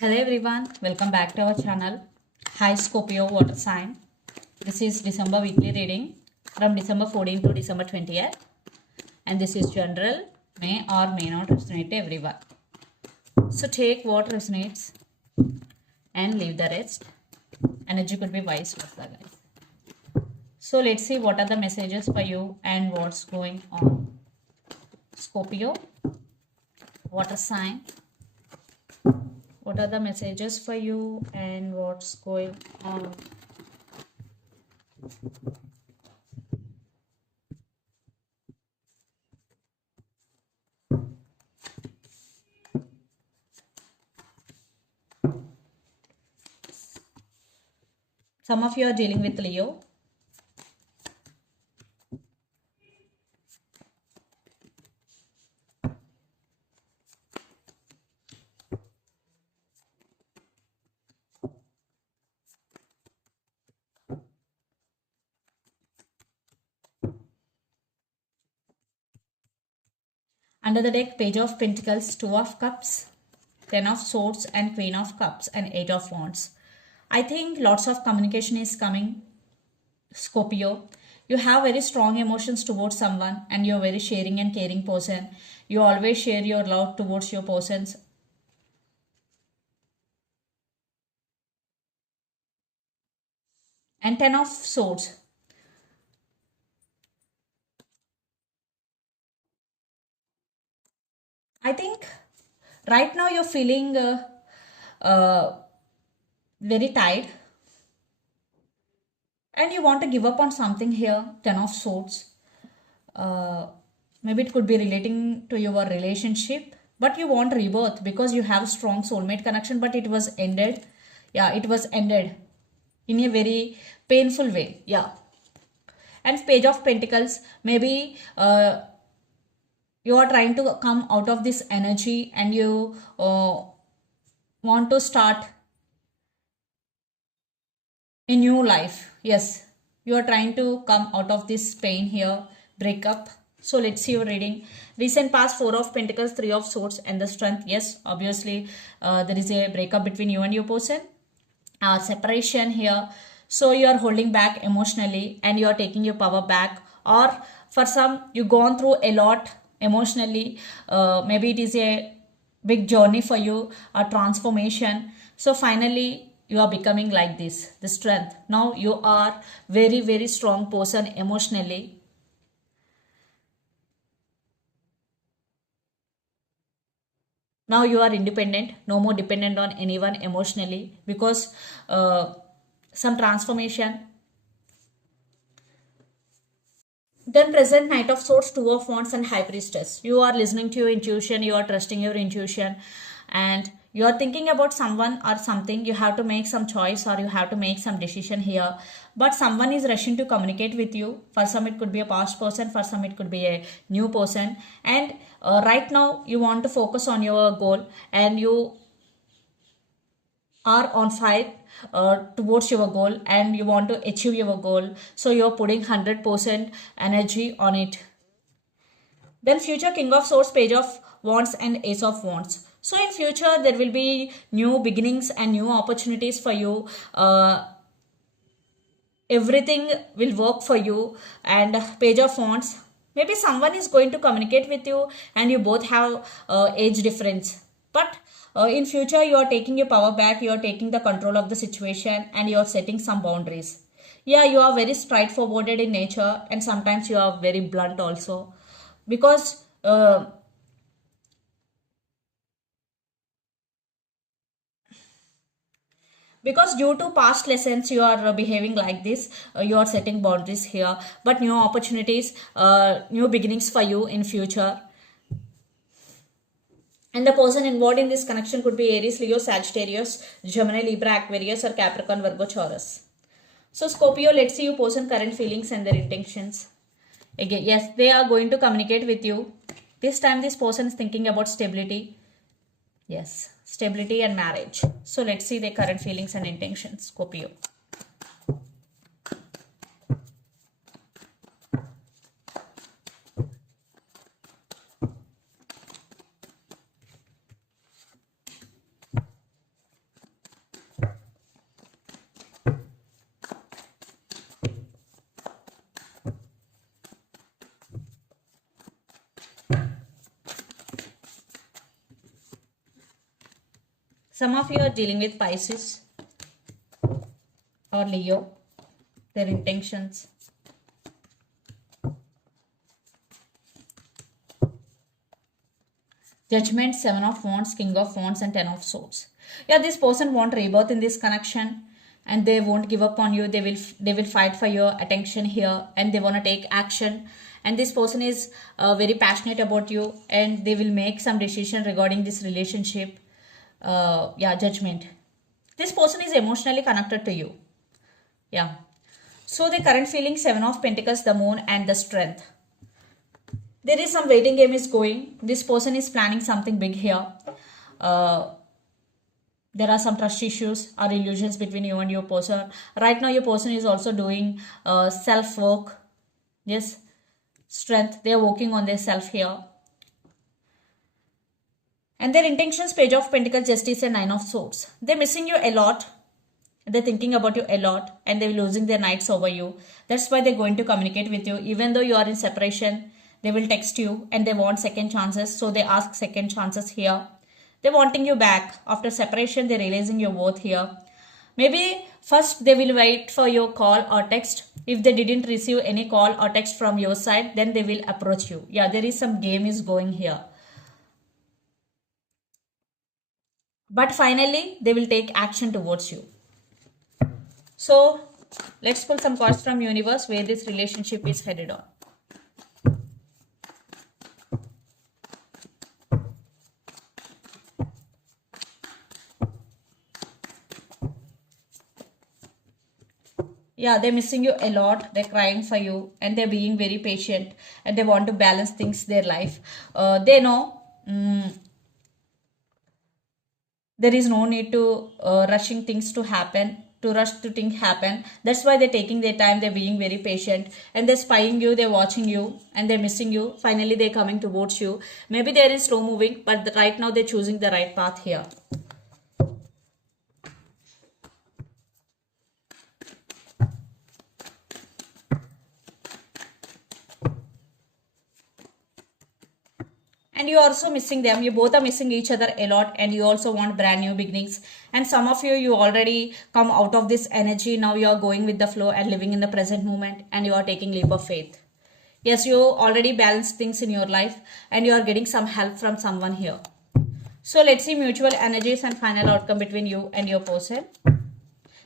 Hello everyone, welcome back to our channel. Hi Scorpio water sign. This is December weekly reading from December 14 to December 20th, and this is general, may or may not resonate to everyone. So take what resonates and leave the rest. Energy could be vice versa, guys. So let's see what are the messages for you and what's going on. Scorpio water sign. What are the messages for you and what's going on? Some of you are dealing with Leo. Under the deck, Page of Pentacles, Two of Cups, Ten of Swords and Queen of Cups and Eight of Wands. I think lots of communication is coming, Scorpio. You have very strong emotions towards someone and you're very sharing and caring person. You always share your love towards your persons. And Ten of Swords. I think right now you're feeling uh, very tired and you want to give up on something here. Ten of Swords. uh, Maybe it could be relating to your relationship, but you want rebirth because you have strong soulmate connection, but it was ended. Yeah, it was ended in a very painful way. Yeah. And Page of Pentacles, maybe you are trying to come out of this energy and you want to start a new life. Yes, you are trying to come out of this pain here, breakup. So let's see your reading. Recent past, Four of Pentacles, Three of Swords and the Strength. Yes, obviously there is a breakup between you and your person. Separation here. So you are holding back emotionally and you are taking your power back, or for some you gone through a lot emotionally. Maybe it is a big journey for you, a transformation. So finally you are becoming like this, the strength. Now you are very strong person emotionally. Now you are independent, no more dependent on anyone emotionally, because some transformation. Then present, Knight of Swords, Two of Wands and High Priestess. You are listening to your intuition, you are trusting your intuition, and you are thinking about someone or something. You have to make some choice or you have to make some decision here. But someone is rushing to communicate with you. For some it could be a past person, for some it could be a new person. And right now you want to focus on your goal and you are on fire towards your goal and you want to achieve your goal, so you're putting 100% energy on it. Then future, King of Swords, Page of Wands and Ace of Wands. So in future there will be new beginnings and new opportunities for you. Everything will work for you. And Page of Wands, maybe someone is going to communicate with you and you both have age difference, but in future you are taking your power back, you are taking the control of the situation and you are setting some boundaries. Yeah, you are very straightforward in nature and sometimes you are very blunt also, because due to past lessons you are behaving like this. You are setting boundaries here, but new opportunities, new beginnings for you in future. And the person involved in this connection could be Aries, Leo, Sagittarius, Gemini, Libra, Aquarius, or Capricorn, Virgo, Taurus. So Scorpio, let's see your person current feelings and their intentions. Again, yes, they are going to communicate with you. This time this person is thinking about stability. Yes, stability and marriage. So let's see their current feelings and intentions, Scorpio. Some of you are dealing with Pisces or Leo. Their intentions. Judgment, 7 of Wands, King of Wands and 10 of Swords. Yeah, this person want rebirth in this connection and they won't give up on you. They will fight for your attention here and they want to take action. And this person is very passionate about you and they will make some decision regarding this relationship. Yeah, Judgment. This person is emotionally connected to you. Yeah. So the current feeling, 7 of Pentacles, the Moon and the Strength. There is some waiting game is going. This person is planning something big here. There are some trust issues or illusions between you and your person. Right now your person is also doing self-work. Yes. Strength. They are working on their self here. And their intentions, Page of Pentacles, Justice and 9 of Swords. They're missing you a lot. They're thinking about you a lot and they're losing their nights over you. That's why they're going to communicate with you. Even though you are in separation, they will text you and they want second chances. So they ask second chances here. They're wanting you back. After separation, they're realizing your worth here. Maybe first they will wait for your call or text. If they didn't receive any call or text from your side, then they will approach you. Yeah, there is some game is going here. But finally, they will take action towards you. So, let's pull some cards from universe where this relationship is headed on. Yeah, they're missing you a lot. They're crying for you and they're being very patient and they want to balance things, their life. They know there is no need to rushing things to happen. That's why they're taking their time. They're being very patient and they're spying you, they're watching you and they're missing you. Finally they're coming towards you. Maybe they're in slow moving, but right now they're choosing the right path here. And you're also missing them. You both are missing each other a lot and you also want brand new beginnings. And some of you already come out of this energy. Now you are going with the flow and living in the present moment and you are taking leap of faith. Yes, you already balanced things in your life and you are getting some help from someone here. So let's see mutual energies and final outcome between you and your person.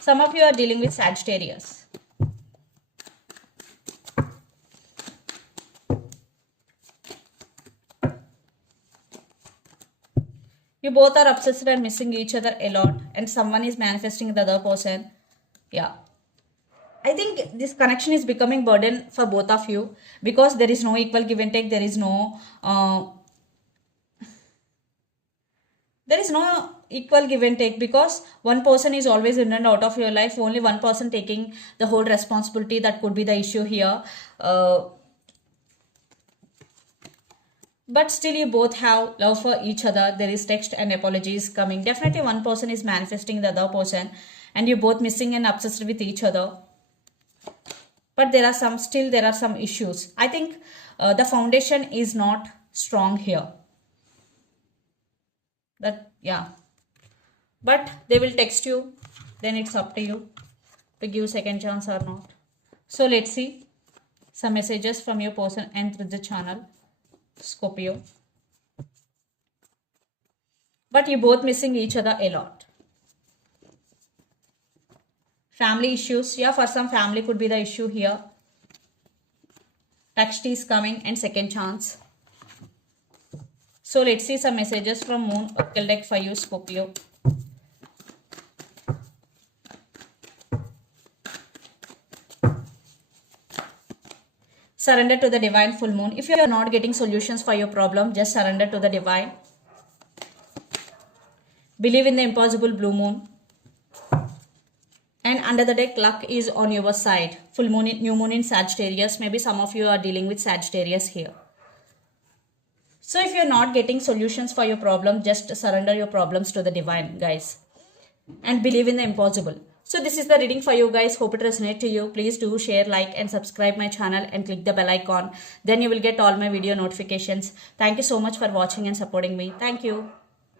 Some of you are dealing with Sagittarius. You both are obsessed and missing each other a lot and someone is manifesting the other person. Yeah. I think this connection is becoming burden for both of you because there is no equal give and take. There is no equal give and take because one person is always in and out of your life. Only one person taking the whole responsibility. That could be the issue here. But still you both have love for each other. There is text and apologies coming. Definitely one person is manifesting the other person and you're both missing and obsessed with each other. But there are some issues. I think the foundation is not strong here. But they will text you. Then it's up to you to give second chance or not. So let's see some messages from your person and through the channel. Scorpio. But you both missing each other a lot. Family issues. Yeah, for some family could be the issue here. Text is coming and second chance. So let's see some messages from Moon Oracle deck for you, Scorpio. Surrender to the divine, full moon. If you are not getting solutions for your problem, just surrender to the divine. Believe in the impossible, blue moon. And under the deck, luck is on your side. Full moon, new moon in Sagittarius. Maybe some of you are dealing with Sagittarius here. So if you're not getting solutions for your problem, just surrender your problems to the divine, guys. And believe in the impossible. So this is the reading for you guys. Hope it resonates to you. Please do share, like and subscribe my channel and click the bell icon. Then you will get all my video notifications. Thank you so much for watching and supporting me. Thank you.